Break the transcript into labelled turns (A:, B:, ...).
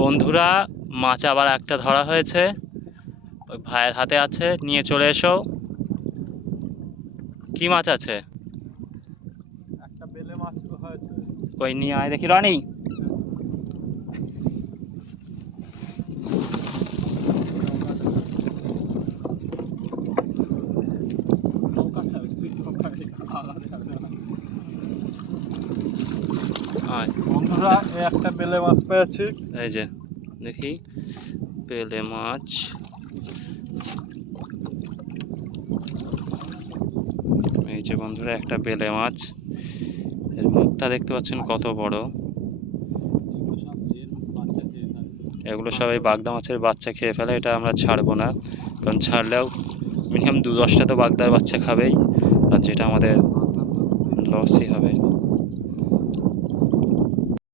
A: বন্ধুরা মাছ আবার একটা ধরা হয়েছে। ওই ভাইয়ের হাতে আছে নিয়ে চলে এসো। কি মাছ আছে?
B: একটা বেলে মাছ হয়েছে।
A: কই নিয়ে আয় দেখি রনি।
B: বন্ধুরা একটা বেলে মাছ পেয়েছি।
A: এই যে দেখি। পেলে মাছ। এই যে বন্ধুরা একটা বেলে মাছ। এর মুখটা দেখতে পাচ্ছেন কত বড়। এগুলো সবাই বাগদা মাছের বাচ্চা খেয়ে ফেলে এটা আমরা ছাড়বো না। কারণ ছাড়লেও মিনিমাম দু দশটা তো বাগদার বাচ্চা খাবেই আর যেটা আমাদের লসই হবে।